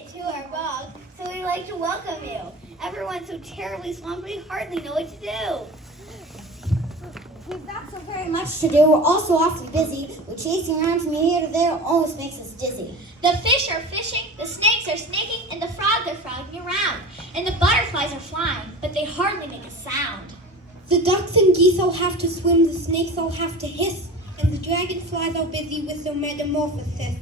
it to our bog, so we'd like to welcome you. Everyone's so terribly swamped we hardly know what to do. We've got so very much to do. We're also awfully busy. We're chasing around from here to there. It almost makes us dizzy. The fish are fishing, the snakes are snaking, and the frogs are frogging around. And the butterflies are flying, but they hardly make a sound. The ducks and geese all have to swim, the snakes all have to hiss, and the dragonflies are busy with their metamorphosis.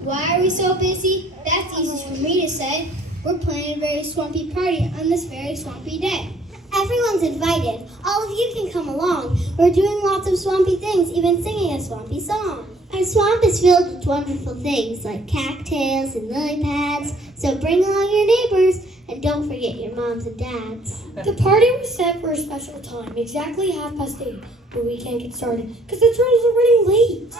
Why are we so busy? That's easy for me to say. We're planning a very swampy party on this very swampy day. Everyone's invited. All of you can come along. We're doing lots of swampy things, even singing a swampy song. Our swamp is filled with wonderful things like cattails and lily pads. So bring along your neighbors and don't forget your moms and dads. The party was set for a special time, exactly 8:30, but we can't get started because the train is already late.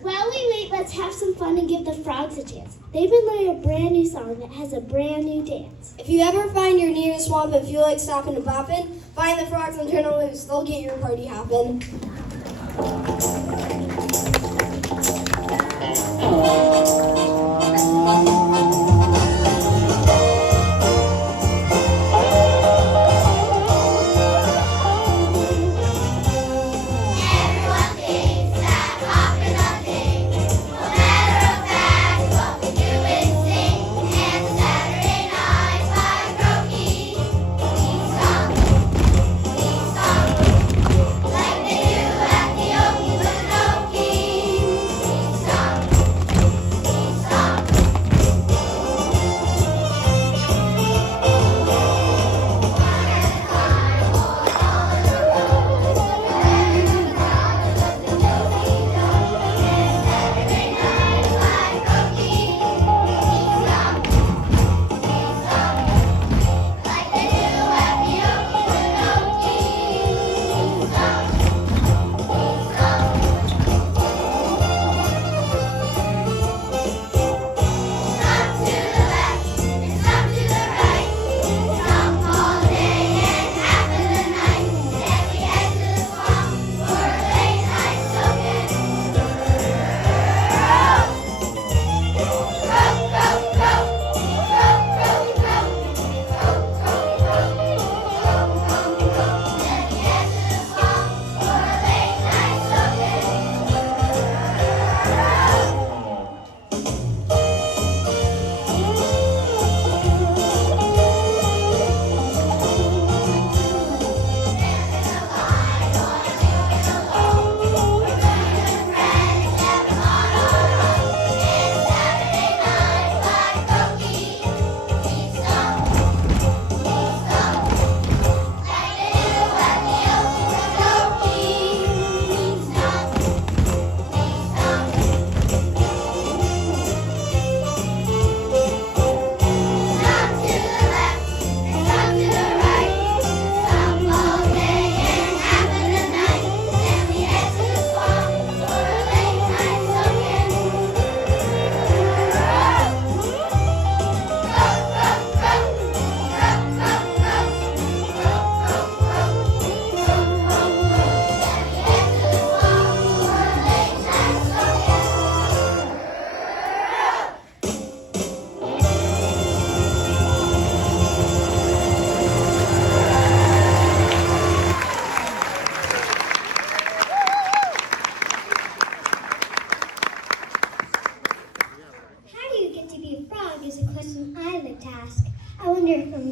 While we wait, let's have some fun and give the frogs a chance. They've been learning a brand new song that has a brand new dance. If you ever find you're near a swamp and feel like stopping and bopping, find the frogs and turn them loose. They'll get your party hopping.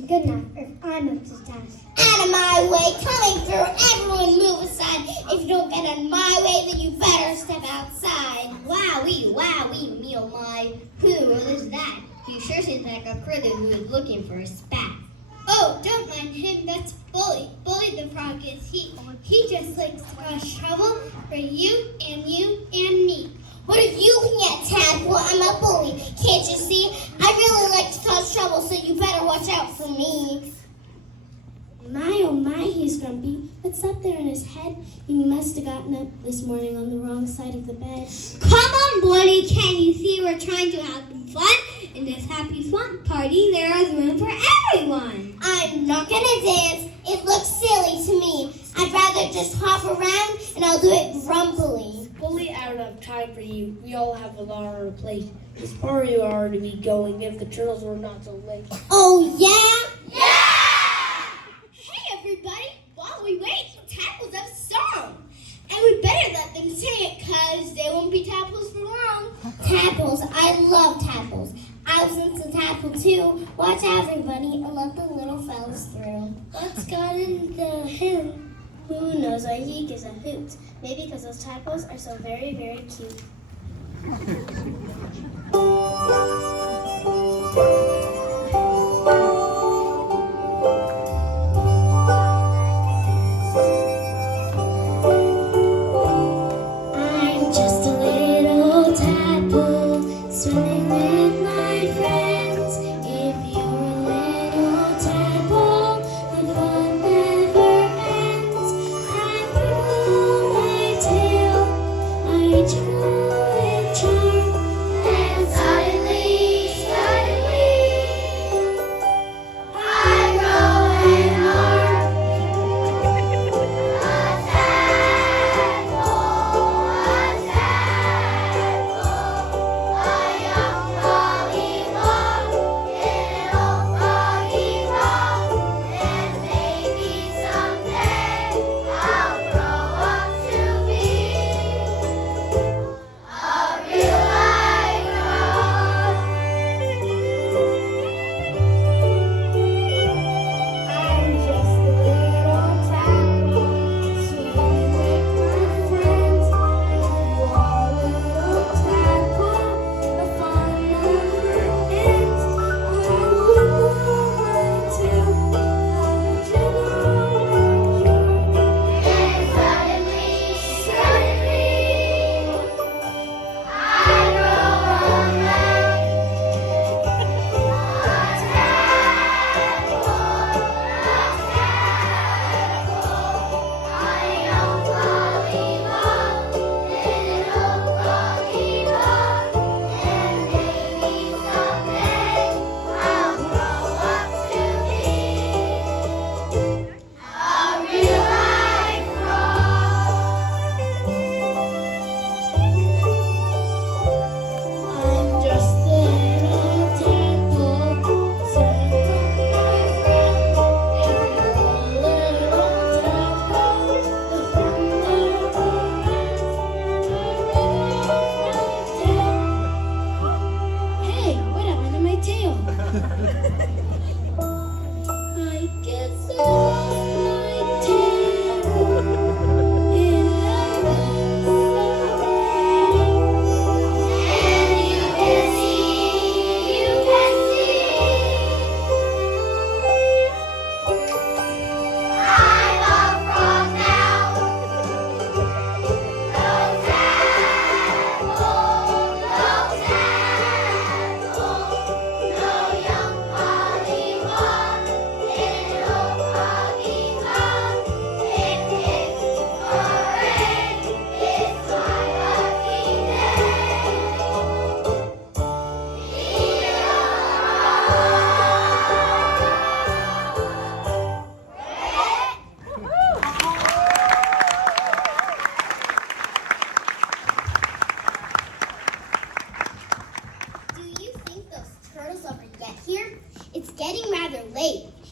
Good enough, or if I'm up to task. Out of my way, coming through, everyone move aside. If you don't get in my way, then you better step outside. Wowee, me oh my. Who in the world is that? He sure seems like a critter who is looking for a spat. Oh, don't mind him, that's Bully. Bully the frog is he. He just likes to cause trouble for you and me. What are you looking at, Tadpole? I'm a bully. Can't you see? I really like to cause trouble, so you better watch out for me. My, oh my, he's grumpy. What's up there in his head? He must have gotten up this morning on the wrong side of the bed. Come on, Bully. Can't you see we're trying to have fun? In this happy swamp party, there is room for everyone. I'm not going to dance. It looks silly to me. I'd rather just hop around, and I'll do it grumpily. Bully out have time for you. We all have a lot on our plate. It's already to be going if the turtles were not so late. Oh, yeah? Hey, everybody! While we wait, Tadpoles have a song. And we better let them sing it, because they won't be tadpoles for long. Tadpoles. I love tadpoles. I listen to Tadpole too. Watch everybody and let the little fellas through. What's got in the hymn? Who knows why he gives a hoot? Maybe because those tadpoles are so very, very cute. I'm just a little tadpole swimming with my friends. If you're a little tadpole, the fun never ends. I pull my tail, I jiggle with charm, and suddenly, I grow an arm.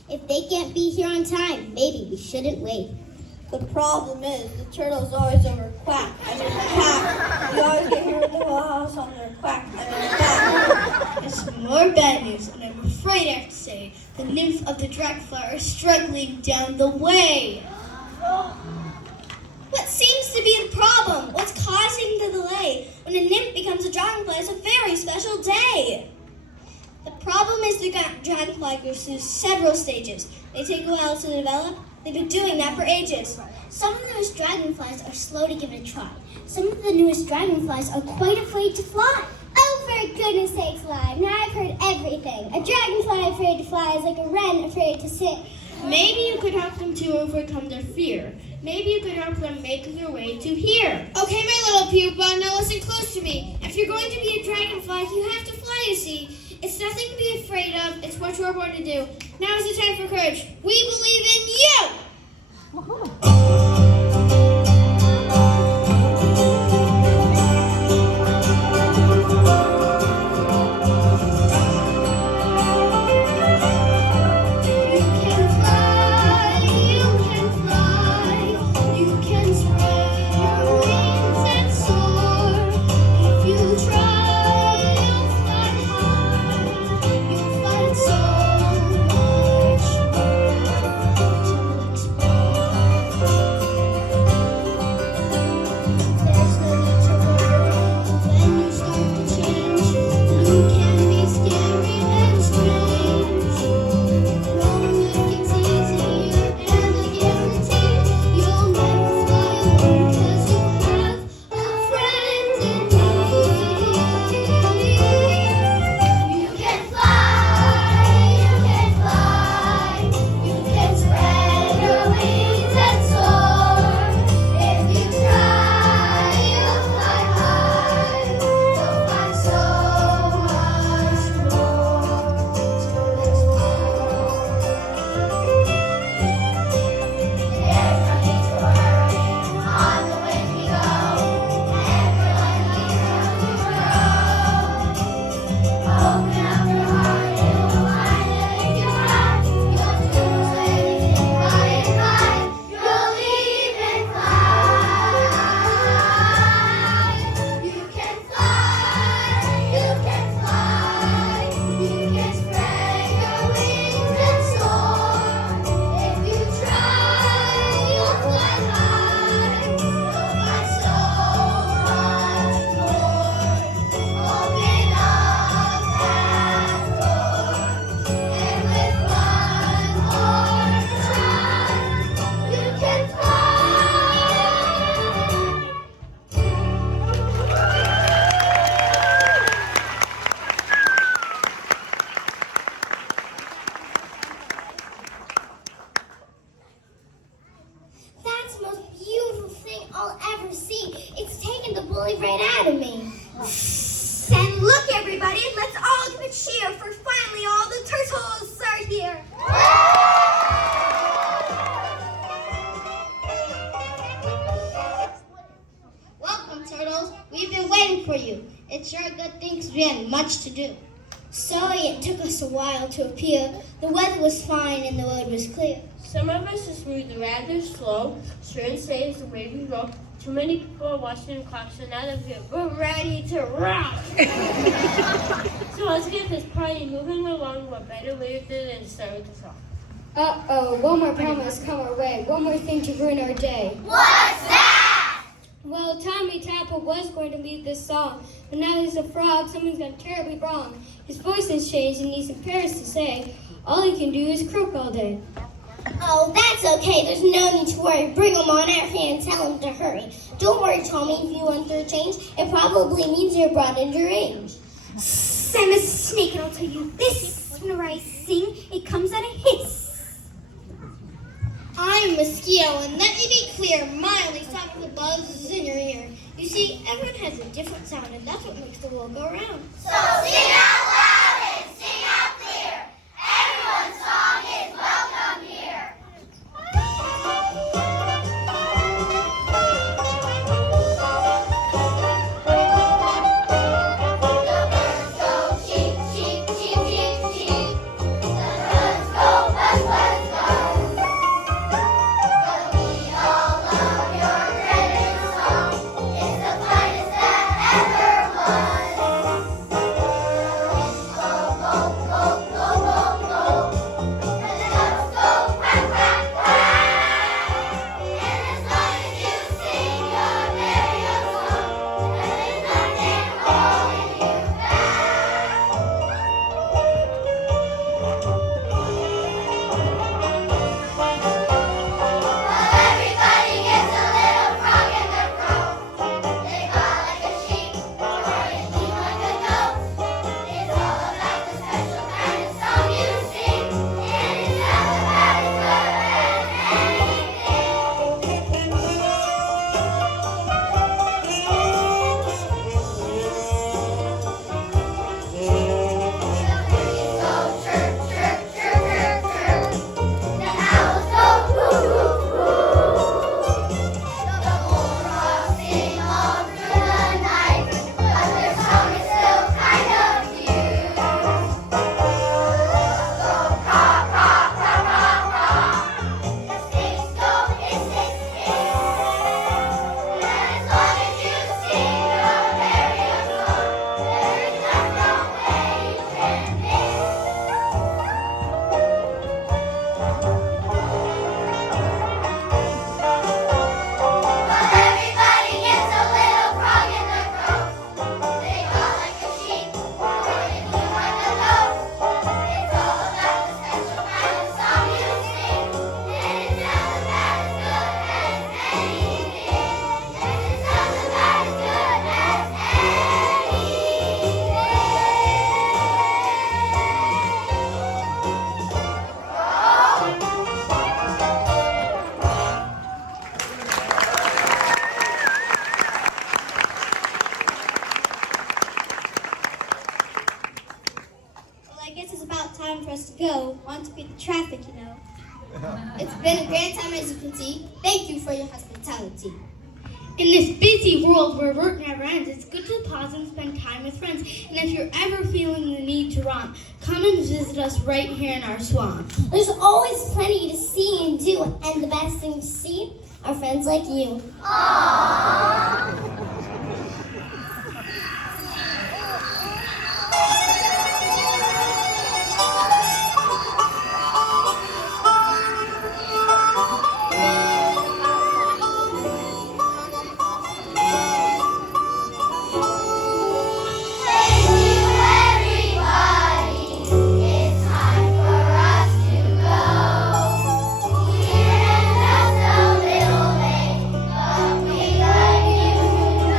If they can't be here on time, maybe we shouldn't wait. The problem is the turtle's always over quack. Quack. You always get here at the whole house on their quack. Quack. It's more bad news, and I'm afraid I have to say the nymph of the dragonfly are struggling down the way. What seems to be the problem? What's causing the delay? When a nymph becomes a dragonfly, it's a very special day. The problem is the dragonfly goes through several stages. They take a while to develop. They've been doing that for ages. Some of the newest dragonflies are slow to give it a try. Some of the newest dragonflies are quite afraid to fly. Oh, for goodness sakes, Lime. Now I've heard everything. A dragonfly afraid to fly is like a wren afraid to sit. Maybe you could help them to overcome their fear. Maybe you could help them make their way to here. Okay, my little pupa, now listen close to me. If you're going to be a dragonfly, you have to fly, you see. It's nothing to be afraid of. It's what you're born to do. Now is the time for courage. We believe in you! It's sure a good thing 'cause we had much to do. Sorry it took us a while to appear. The weather was fine and the road was clear. Some of us just moved rather slow. Train stays the way we go. Too many people are watching the clock, so now that we're ready to rock. So let's get this party moving along. What better way to do than start with the song? Uh-oh, one more promise come our way. One more thing to ruin our day. What's that? Well, Tommy Tapper was going to lead this song, but now he's a frog. Something's gone terribly wrong. His voice has changed and he's embarrassed to say all he can do is croak all day. Oh, that's okay. There's no need to worry. Bring him on out here and tell him to hurry. Don't worry, Tommy, if you want through change, it probably means you're brought into range. I'm a snake and I'll tell you this. Whenever I sing, it comes out a hiss. I'm a mosquito, and let me be clear, my only sound is the buzz in your ear. You see, everyone has a different sound, and that's what makes the world go around. So sing out loud and sing out clear. Everyone's song is welcome here. The birds go cheep, cheep, cheep, cheep, cheep. The birds go buzz, buzz, buzz. But we all love your British song. It's the finest that ever was. Go, go, go, go, go, go. And the ducks go quack, quack, quack. And as long as you sing your merry old song, there's nothing holding you back. Well, everybody gets a little frog in their throat. They got like a sheep, or they lean like a goat. It's all about the special kind of song you sing, and it sounds about as good as anything. The crickets go chirp, chirp, chirp, chirp, chirp. The owls go hoo, hoo, hoo. The bullfrogs sing all through the night, but their song is still kind of cute. Go caw, caw, caw, caw, caw. The snakes go hiss, hiss, hiss. And as long as you sing your merry old song, there is not no way you can miss. Well, everybody gets a little frog in their throat. They got like a sheep, or they lean like a goat. It's all about the special kind of song you sing, and it sounds about as good as anything. And it sounds about as good as Well, I guess it's about time for us to go. Want to beat the traffic, you know. It's been a grand time, as you can see. Thank you for your hospitality. In this busy world where work never ends, it's good to pause and spend time with friends. And if you're ever feeling the need to romp, come and visit us right here in our swamp. There's always plenty to see and do, and the best thing to see are friends like you. Aww. Thank you, everybody. It's time for us to go. We're just a little late, but we love you to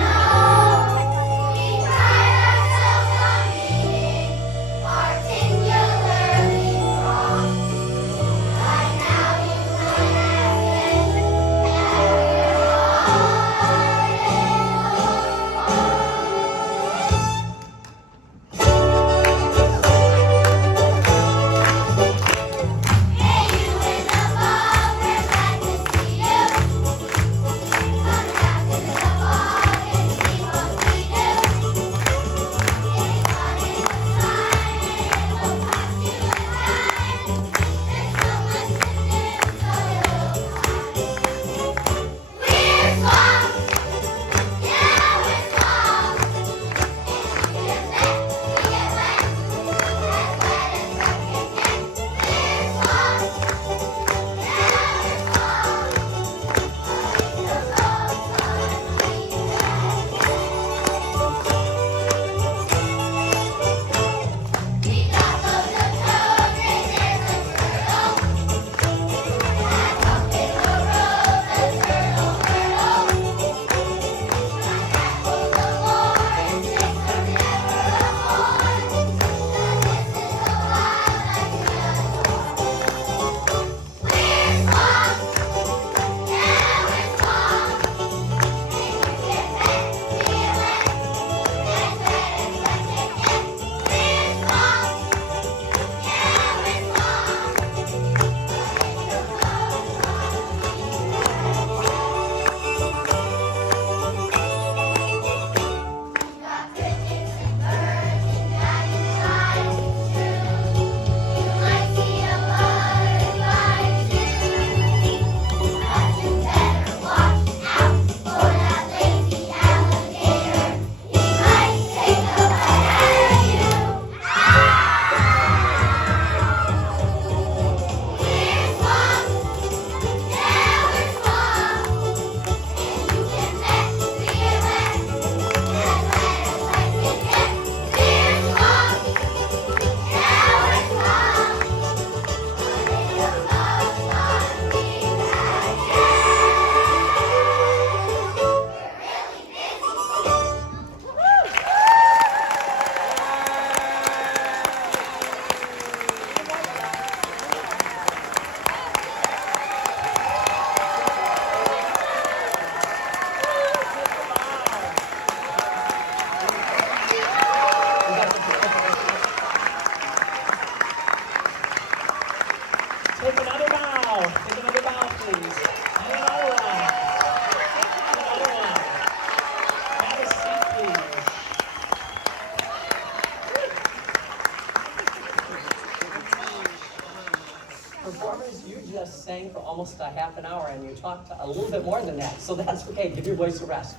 just sang for almost a half an hour and you talked a little bit more than that, so that's okay, give your voice a rest.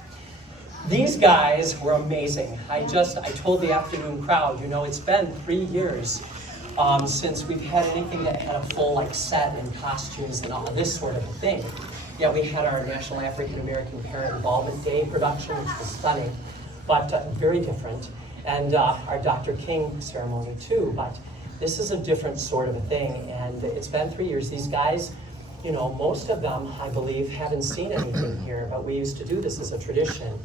These guys were amazing. I told the afternoon crowd, you know, it's been 3 years since we've had anything that had a full set and costumes and all this sort of a thing. Yeah, we had our National African American Parent Involvement Day production, which was stunning, but very different. And our Dr. King ceremony too, but this is a different sort of a thing, and it's been 3 years. These guys, you know, most of them, I believe, haven't seen anything here, but we used to do this as a tradition.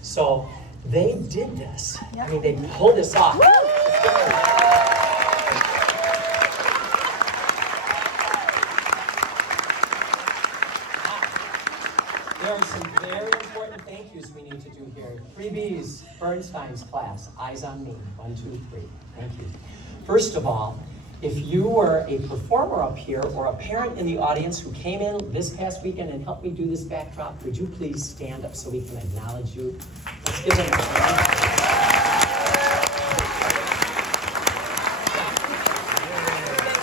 So they did this. I mean, they pulled this off. There are some very important thank yous we need to do here. 3Bs, Bernstein's class, eyes on me, 1, 2, 3. Thank you. First of all, if you were a performer up here or a parent in the audience who came in this past weekend and helped me do this backdrop, would you please stand up so we can acknowledge you? Let's give them a hand.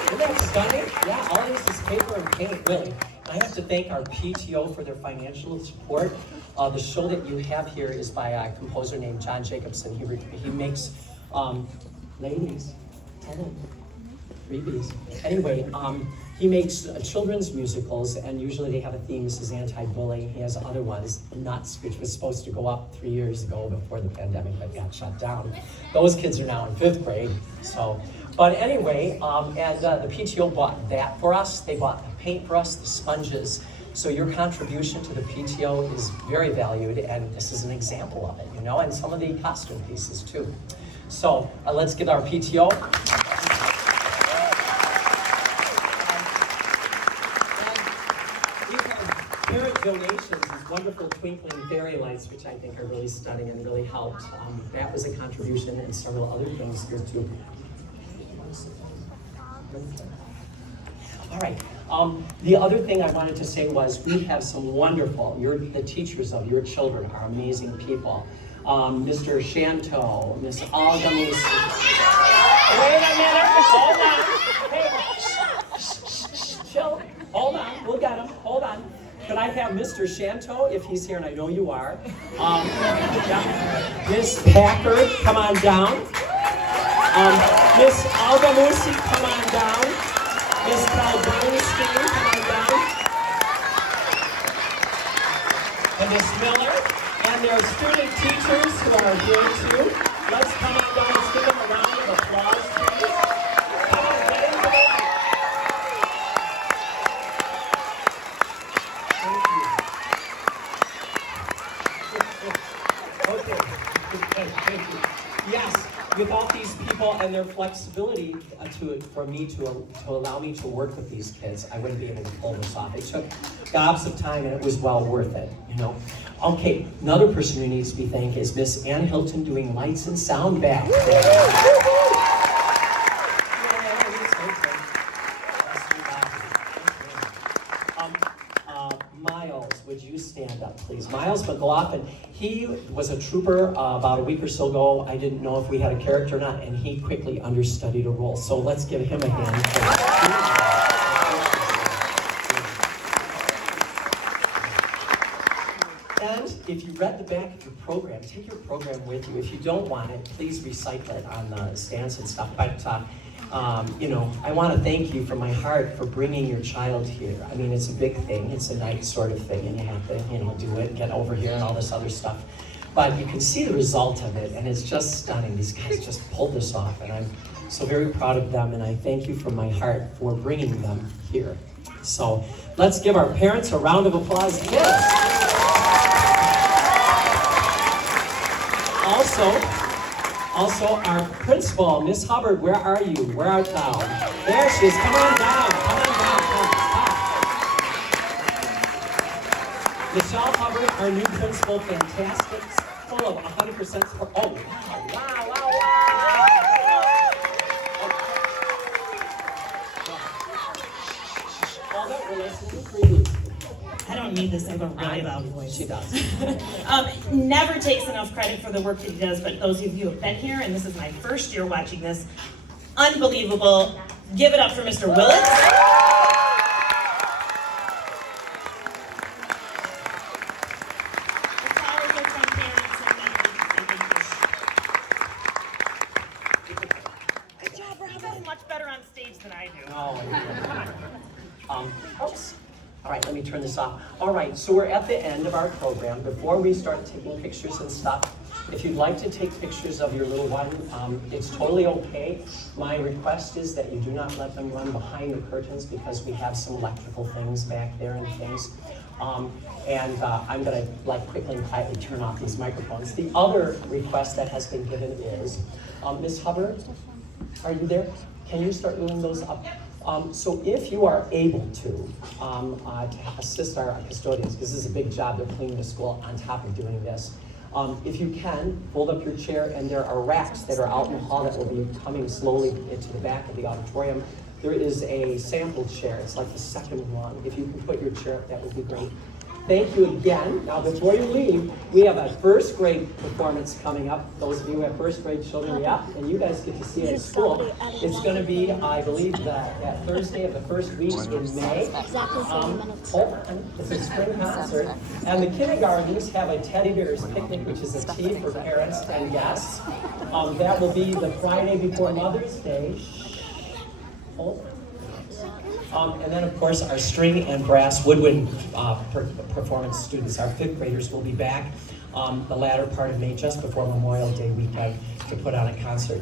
Isn't that stunning? Yeah, all this is paper and paint, really. I have to thank our PTO for their financial support. The show that you have here is by a composer named John Jacobson. He makes, ladies, 3Bs. Anyway, he makes children's musicals, and usually they have a theme. This is anti-bullying. He has other ones, Nuts, which was supposed to go up 3 years ago before the pandemic, but got shut down. Those kids are now in 5th grade. So, but anyway, and the PTO bought that for us. They bought the paint for us, the sponges. So your contribution to the PTO is very valued, and this is an example of it, you know, and some of the costume pieces too. So let's give our PTO. Parent donations, these wonderful twinkling fairy lights, which I think are really stunning and really helped. That was a contribution, and several other things here too. All right. The other thing I wanted to say was we have some wonderful, the teachers of your children are amazing people. Mr. Shanto, Miss Alga Musi. Wait a minute, hold on. Hey, chill, hold on, we'll get him, hold on. Could I have Mr. Shanto, if he's here, and I know you are. Miss Packard, come on down. Miss Alga Musi, come on down. Miss Bernstein, come on down. And Miss Miller, and their student teachers who are here too. Let's come on down, let's give them a round of applause, please. Come on, get into the light. Thank you. Okay, thank you. Yes, without these people and their flexibility for me to allow me to work with these kids, I wouldn't be able to pull this off. It took gobs of time and it was well worth it, you know. Okay, another person who needs to be thanked is Miss Ann Hilton doing lights and sound back there. Miles, would you stand up, please? Miles McLaughlin, he was a trooper about a week or so ago. I didn't know if we had a character or not, and he quickly understudied a role. So let's give him a hand. And if you read the back of your program, take your program with you. If you don't want it, please recycle it on the stands and stuff. But you know, I want to thank you from my heart for bringing your child here. I mean, it's a big thing. It's a night sort of thing, and you have to, you know, do it, get over here, and all this other stuff. But you can see the result of it, and it's just stunning. These guys just pulled this off, and I'm so very proud of them, and I thank you from my heart for bringing them here. So let's give our parents a round of applause. Yes. Also, our principal, Miss Hubbard, where are you? Where art thou? There she is. Come on down. Come on down. Come. Michelle Hubbard, our new principal, fantastic, full of 100% support. Oh, wow. All that we're listening to freely. I don't need this, I have a really loud voice. She does. Never takes enough credit for the work that he does, but those of you who have been here, and this is my first year watching this, unbelievable. Give it up for Mr. Willits. than I do. No, oops. All right, let me turn this off. All right, so we're at the end of our program. Before we start taking pictures and stuff, if you'd like to take pictures of your little one, it's totally okay. My request is that you do not let them run behind the curtains because we have some electrical things back there and things. I'm gonna quickly and quietly turn off these microphones. The other request that has been given is, Ms. Hubbard, are you there? Can you start moving those up? So if you are able to assist our custodians, because this is a big job, they're cleaning the school on top of doing this. If you can, fold up your chair, and there are racks that are out in the hall that will be coming slowly into the back of the auditorium. There is a sample chair, it's like the second one. If you can put your chair up, that would be great. Thank you again. Now before you leave, we have a first grade performance coming up. Those of you who have first grade children, yeah, and you guys get to see it at school. It's going to be, I believe, that Thursday of the first week in May. It's a spring concert. And the kindergartens have a teddy bears picnic, which is a tea for parents and guests. That will be the Friday before Mother's Day. And then, of course, our string and brass woodwind performance students, our fifth graders, will be back the latter part of May, just before Memorial Day weekend, to put on a concert.